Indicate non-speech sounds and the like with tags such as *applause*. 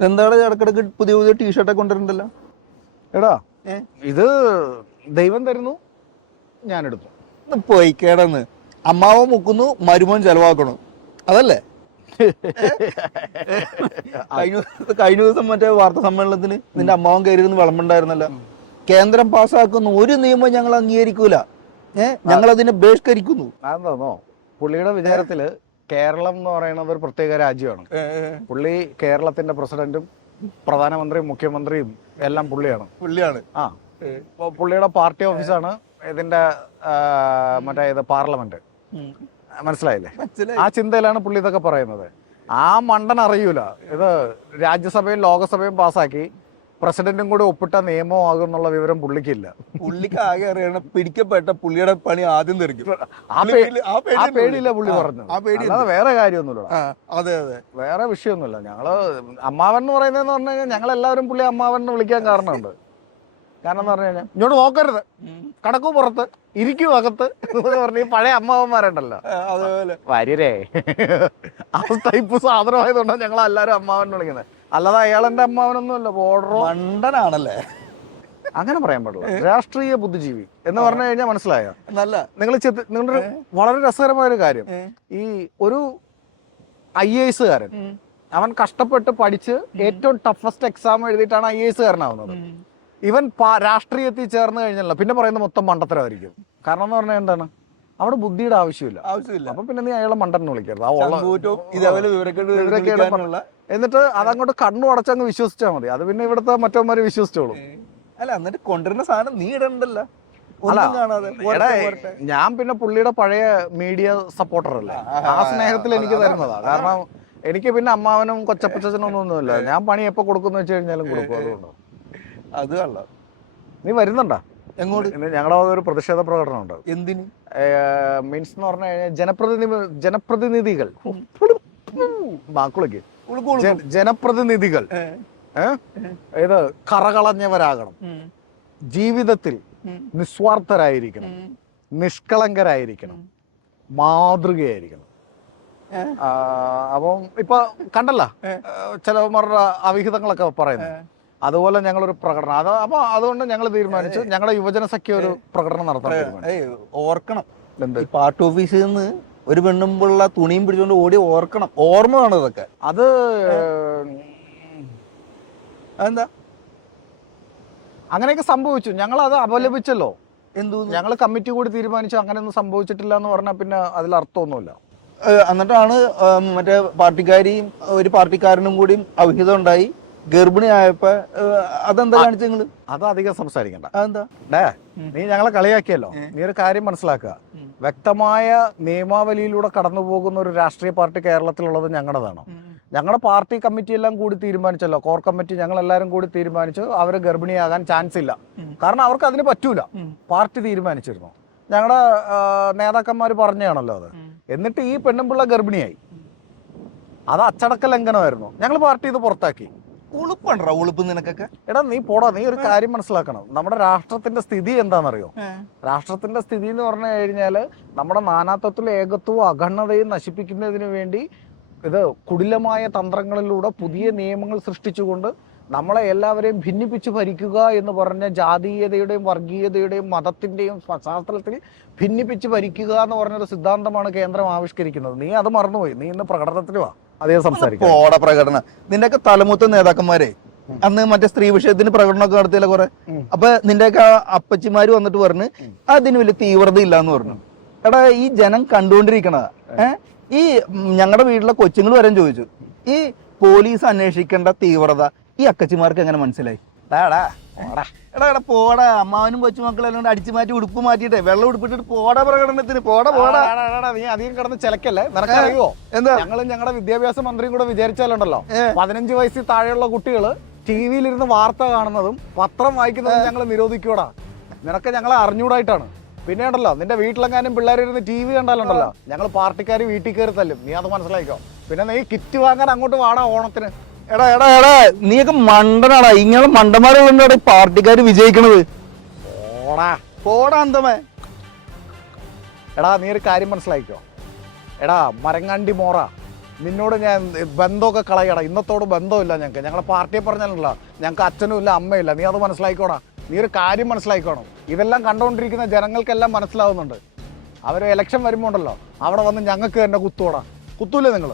എന്താണ് ഇടക്കിടക്ക് പുതിയ പുതിയ ടീഷർട്ടൊക്കെ കൊണ്ടുവരണ്ടല്ലോ എടാ ഇത് ദൈവം തരുന്നു ഞാൻ എടുത്തു പോയി കേടന്ന് അമ്മാവൻ മുക്കുന്നു മരുമോൻ ചെലവാക്കണു. അതല്ലേ? *laughs* കഴിഞ്ഞ ദിവസം- കഴിഞ്ഞ ദിവസം മറ്റേ വാർത്താ സമ്മേളനത്തിന് നിന്റെ അമ്മാവൻ കയറി ഇരുന്ന് വിളമ്പുണ്ടായിരുന്നല്ലോ. കേന്ദ്രം പാസ്സാക്കുന്ന ഒരു നിയമം ഞങ്ങൾ അംഗീകരിക്കൂല. ഏഹ് ഞങ്ങൾ അതിനെ ബഹിഷ്കരിക്കുന്നു. പുള്ളിയുടെ വിചാരത്തിൽ കേരളം എന്ന് പറയുന്നത് ഒരു പ്രത്യേക രാജ്യമാണ്. പുള്ളി കേരളത്തിന്റെ പ്രസിഡന്റും പ്രധാനമന്ത്രിയും മുഖ്യമന്ത്രിയും എല്ലാം പുള്ളിയാണ്. പുള്ളിയാണ്. ആ. ഇപ്പൊ പുള്ളിയുടെ പാർട്ടി ഓഫീസാണ് ഇതിന്റെ മറ്റേ ഇത് പാർലമെന്റ്. മനസ്സിലായില്ലേ? ആ ചിന്തയിലാണ് പുള്ളി ഇതൊക്കെ പറയുന്നത്. ആ മണ്ടൻ അറിയൂല. ഇത് രാജ്യസഭയും ലോകസഭയും പാസ്സാക്കി പ്രസിഡന്റും കൂടെ ഒപ്പിട്ട നിയമമാകും എന്നുള്ള വിവരം പുള്ളിക്കില്ല. പുള്ളിക്ക് ആകെ അറിയണ പിടിക്കപ്പെട്ട പുള്ളിയുടെ പണി ആദ്യം തെറിക്കും ആ പേ- ആ പേടിയില്ല പുള്ളി പറഞ്ഞു ആ പേടി അല്ലാതെ വേറെ കാര്യമൊന്നുമില്ല അതെ അതെ. വേറെ വിഷയമൊന്നുമില്ല. ഞങ്ങൾ അമ്മാവൻ എന്ന് പറയുന്നതെന്ന് പറഞ്ഞു കഴിഞ്ഞാൽ ഞങ്ങൾ എല്ലാവരും പുള്ളി അമ്മാവൻ എന്ന് വിളിക്കാൻ കാരണമുണ്ട്. കാരണം എന്ന് പറഞ്ഞു കഴിഞ്ഞാൽ ഇങ്ങോട്ട് നോക്കരുത്. കടക്കൂ പുറത്ത്. ഇരിക്കും അകത്ത് എന്നൊക്കെ പറഞ്ഞ് ഈ പഴയ അമ്മാവന്മാരുണ്ടല്ലോ. ആ, അതേപോലെ വര്യരേ ആ ടൈപ്പ് സാധനമായതുകൊണ്ടാണ് ഞങ്ങൾ എല്ലാവരും അമ്മാവൻ എന്ന് വിളിക്കുന്നത്. അല്ലാതെ അയാളെന്റെ അമ്മാവനൊന്നുമല്ല ബോർഡറോ മണ്ടനാണല്ലേ? അങ്ങനെ പറയാൻ പാടില്ല. രാഷ്ട്രീയ ബുദ്ധിജീവി എന്ന് പറഞ്ഞു കഴിഞ്ഞാൽ മനസ്സിലായോ. നല്ല. നിങ്ങൾ നിങ്ങളുടെ വളരെ രസകരമായ ഒരു കാര്യം ഈ ഒരു ഐ എ എസുകാരൻ അവൻ കഷ്ടപ്പെട്ട് പഠിച്ച് ഏറ്റവും ടഫസ്റ്റ് എക്സാം എഴുതിയിട്ടാണ് ഐ എ എസുകാരനാവുന്നത് ഇവൻ രാഷ്ട്രീയത്തിൽ ചേർന്ന് കഴിഞ്ഞല്ലോ പിന്നെ പറയുന്നത് മൊത്തം മണ്ടത്തരമായിരിക്കും. കാരണം എന്ന് പറഞ്ഞാൽ എന്താണ്? അവിടെ ബുദ്ധിയുടെ ആവശ്യമില്ല. ആവശ്യമില്ല. അപ്പൊ പിന്നെ നീ അയാളെ മണ്ടനെ വിളിക്കരുത്. ആ ഉള്ള ഇതേപോലെ വിവരക്കേട് എന്നിട്ട് അതങ്ങോട്ട് കണ്ണു അടച്ചങ്ങ് വിശ്വസിച്ചാൽ മതി. അത് പിന്നെ ഇവിടുത്തെ മറ്റവന്മാര് വിശ്വസിച്ചോളും. അല്ല എന്നിട്ട് കൊണ്ടുവരുന്ന സാധനം നീ ഇടണ്ടല്ലോ. ഒന്നും. ഞാൻ പിന്നെ പുള്ളിയുടെ പഴയ മീഡിയ സപ്പോർട്ടർ അല്ലേ ആ സ്നേഹത്തിൽ എനിക്ക് തരുന്നതാണ് കാരണം എനിക്ക് പിന്നെ അമ്മാവനും കൊച്ചപ്പച്ചനും ഒന്നുമില്ല. ഞാൻ പണി എപ്പോ കൊടുക്കുന്ന വെച്ച് കഴിഞ്ഞാലും കൊടുക്കും അതുകൊണ്ടോ? അത് കള്ള. നീ വരുന്നുണ്ടാ? എങ്ങോട്ട്? ഞങ്ങളുടെ ഒരു പ്രതിഷേധ എന്തിന്? മീൻസ് എന്ന് പറഞ്ഞു കഴിഞ്ഞാൽ ജനപ്രതിനിധി ജനപ്രതിനിധികൾ. ജന- ജനപ്രതിനിധികൾ. ഇത് കറകളഞ്ഞവരാകണം. ജീവിതത്തിൽ നിസ്വാർത്ഥരായിരിക്കണം. നിഷ്കളങ്കരായിരിക്കണം. മാതൃകയായിരിക്കണം. അപ്പം ഇപ്പൊ കണ്ടല്ല. ചിലവന്മാരുടെ അവിഹിതങ്ങളൊക്കെ പറയുന്നത്. അതുപോലെ ഞങ്ങളൊരു പ്രകടനം. അത് അപ്പൊ അതുകൊണ്ട് ഞങ്ങൾ തീരുമാനിച്ചു. ഞങ്ങളുടെ യുവജന സഖ്യ ഒരു പ്രകടനം നടത്താൻ തീരുമാനിച്ചു. ഓർക്കണം. എന്ത്? ഈ പാർട്ടി ഓഫീസിൽ നിന്ന് ഒരു പെണ്ണും പെണ്ണുമ്പുള്ള തുണിയും പിടിച്ചുകൊണ്ട് ഓടി ഓർക്കണം. ഓർമ്മ വേണം ഇതൊക്കെ അത് അതെന്താ? അങ്ങനെയൊക്കെ സംഭവിച്ചു. ഞങ്ങൾ അത് അപലപിച്ചല്ലോ. എന്തു? ഞങ്ങൾ കമ്മിറ്റി കൂടി തീരുമാനിച്ചു അങ്ങനെയൊന്നും സംഭവിച്ചിട്ടില്ല എന്ന് പറഞ്ഞാൽ പിന്നെ അതിൽ അർത്ഥമൊന്നുമില്ല. എന്നിട്ടാണ് ഏം, മറ്റേ പാർട്ടിക്കാരിയും ഒരു പാർട്ടിക്കാരനും കൂടി അവിഹിതം ഉണ്ടായി. ഗർഭിണിയായപ്പോ അതെന്താ കാണിച്ചു നിങ്ങൾ? അത് അധികം സംസാരിക്കണ്ട. അതെന്താ? ഡേ നീ ഞങ്ങളെ കളിയാക്കിയല്ലോ. നീ ഒരു കാര്യം മനസ്സിലാക്കുക. വ്യക്തമായ നിയമാവലിയിലൂടെ കടന്നു പോകുന്ന ഒരു രാഷ്ട്രീയ പാർട്ടി കേരളത്തിലുള്ളത് ഞങ്ങളുടേതാണ്. ഞങ്ങളുടെ പാർട്ടി കമ്മിറ്റി എല്ലാം കൂടി തീരുമാനിച്ചല്ലോ. കോർ കമ്മിറ്റി ഞങ്ങൾ എല്ലാവരും കൂടി തീരുമാനിച്ചു. അവർ ഗർഭിണിയാകാൻ ചാൻസ് ഇല്ല. കാരണം അവർക്ക് അതിന് പറ്റൂല. പാർട്ടി തീരുമാനിച്ചിരുന്നു. ഞങ്ങളുടെ നേതാക്കന്മാർ പറഞ്ഞാണല്ലോ അത്. എന്നിട്ട് ഈ പെണ്ണുമ്പിള്ള ഗർഭിണിയായി. അത് അച്ചടക്ക ലംഘനമായിരുന്നു. ഞങ്ങൾ പാർട്ടി ഇത് പുറത്താക്കി. ഉളുപ്പുണ്ടോ ഉളുപ്പ് നിനക്കൊക്കെ? എടാ നീ പോടാ നീ ഒരു കാര്യം മനസ്സിലാക്കണം. നമ്മുടെ രാഷ്ട്രത്തിന്റെ സ്ഥിതി എന്താണെന്നറിയോ? രാഷ്ട്രത്തിന്റെ സ്ഥിതി എന്ന് പറഞ്ഞു കഴിഞ്ഞാൽ നമ്മുടെ നാനാത്വത്തിൽ ഏകത്വവും അഖണ്ഡതയും നശിപ്പിക്കുന്നതിന് വേണ്ടി ഇത് കുടിലമായ തന്ത്രങ്ങളിലൂടെ പുതിയ നിയമങ്ങൾ സൃഷ്ടിച്ചുകൊണ്ട് നമ്മളെ എല്ലാവരെയും ഭിന്നിപ്പിച്ച് ഭരിക്കുക എന്ന് പറഞ്ഞ ജാതീയതയുടെയും വർഗീയതയുടെയും മതത്തിന്റെയും ശാസ്ത്രത്തിൽ ഭിന്നിപ്പിച്ച് ഭരിക്കുക എന്ന് പറഞ്ഞൊരു സിദ്ധാന്തമാണ് കേന്ദ്രം ആവിഷ്കരിക്കുന്നത്. നീ അത് മറന്നുപോയി. നീ ഇന്ന് പ്രകടനത്തിന് വാ. അധികം സംസാരിക്കാം. പോട പ്രകടനം. നിന്റെയൊക്കെ തലമുത്ത നേതാക്കന്മാരെ. അന്ന് മറ്റേ സ്ത്രീ വിഷയത്തിന് പ്രകടനമൊക്കെ നടത്തിയില്ല കുറെ. അപ്പൊ നിന്റെയൊക്കെ അപ്പച്ചിമാര് വന്നിട്ട് പറഞ്ഞു അതിന് വലിയ തീവ്രത ഇല്ലാന്ന് പറഞ്ഞു. എടാ ഈ ജനം കണ്ടുകൊണ്ടിരിക്കണതാ ഏഹ്? ഈ ഞങ്ങളുടെ വീട്ടിലെ കൊച്ചുങ്ങൾ വരെ ചോദിച്ചു. ഈ പോലീസ് അന്വേഷിക്കേണ്ട തീവ്രത ഈ അക്കച്ചിമാർക്ക് എങ്ങനെ മനസ്സിലായി? എടാ പോടാ എടാ എടാ പോടാ. അമ്മാവനും കൊച്ചുമക്കളെല്ലാം മക്കളെല്ലാം അടിച്ചു മാറ്റി ഉടുപ്പ് മാറ്റിയിട്ടെ വെള്ളം ഉടുപ്പിട്ടിട്ട് പോടാ പ്രകടനത്തിന്. പോടാ പോടാ. നീ അധികം കിടന്ന് ചിലക്കല്ലേ? നിനക്കറിയോ എന്താ? ഞങ്ങളും ഞങ്ങളുടെ വിദ്യാഭ്യാസ മന്ത്രിയും കൂടെ വിചാരിച്ചാലുണ്ടല്ലോ. പതിനഞ്ചു വയസ്സിൽ താഴെയുള്ള കുട്ടികൾ ടി വിയിലിരുന്ന് വാർത്ത കാണുന്നതും പത്രം വായിക്കുന്നതും ഞങ്ങൾ നിരോധിക്കൂടാ നിനക്ക് ഞങ്ങളെ അറിഞ്ഞൂടായിട്ടാണ്. പിന്നെ ഉണ്ടല്ലോ നിന്റെ വീട്ടിലെങ്ങാനും പിള്ളേരിരുന്ന് ടി വി കണ്ടാലുണ്ടല്ലോ. ഞങ്ങൾ പാർട്ടിക്കാർ വീട്ടിൽ കയറി തല്ലും. നീ അത് മനസ്സിലാക്കോ പിന്നെ നീ കിറ്റ് വാങ്ങാൻ അങ്ങോട്ട് വാടാ ഓണത്തിന്. എടാ എടാ എടാ നീയൊക്കെ മണ്ടനാടാ. ഇങ്ങനെ മണ്ടന്മാരെ പാർട്ടിക്കാർ വിജയിക്കണത്. ഓടാ പോടാ അന്തമേ. എടാ നീ ഒരു കാര്യം മനസ്സിലാക്കിക്കോ എടാ മരങ്ങാണ്ടി മോറ നിന്നോട് ഞാൻ ബന്ധമൊക്കെ കളയടാ. ഇന്നത്തോട് ബന്ധമില്ല ഞങ്ങൾക്ക് ഞങ്ങളെ പാർട്ടിയെ പറഞ്ഞാലല്ല ഞങ്ങൾക്ക് അച്ഛനും ഇല്ല അമ്മയില്ല നീ അത് മനസ്സിലാക്കിക്കോടാ നീ ഒരു കാര്യം മനസ്സിലാക്കിക്കോണം ഇതെല്ലാം കണ്ടുകൊണ്ടിരിക്കുന്ന ജനങ്ങൾക്കെല്ലാം മനസ്സിലാവുന്നുണ്ട്. അവർ ഇലക്ഷൻ വരുമ്പോൾ ഉണ്ടല്ലോ അവിടെ വന്ന് ഞങ്ങൾക്ക് തന്നെ കുത്തുവോടാ. കുത്തൂലേ നിങ്ങൾ